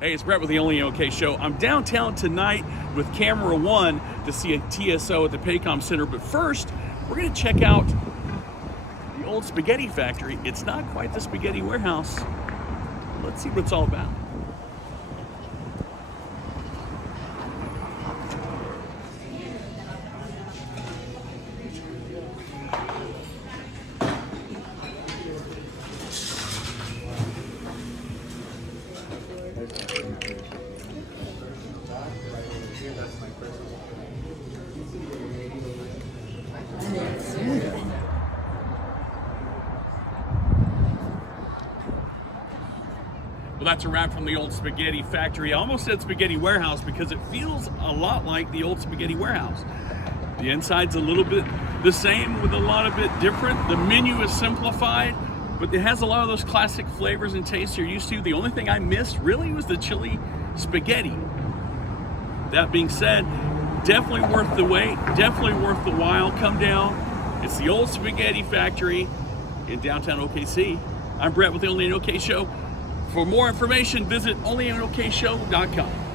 Hey, it's Brett with the OnlyinOKShow. I'm downtown tonight with Camera One to see a TSO at the Paycom Center. But first, we're going to check out the old spaghetti factory. It's not quite the spaghetti warehouse. Let's see what it's all about. Well, that's a wrap from the old spaghetti factory. I almost said spaghetti warehouse because it feels a lot like the old spaghetti warehouse. The inside's a little bit the same with a lot of bit different. The menu is simplified, but it has a lot of those classic flavors and tastes you're used to. The only thing I missed really was the chili spaghetti. That being said, definitely worth the wait, definitely worth the while. Come down. It's the old spaghetti factory in downtown OKC. I'm Brett with the OnlyinOKShow. For more information, visit OnlyinOKShow.com.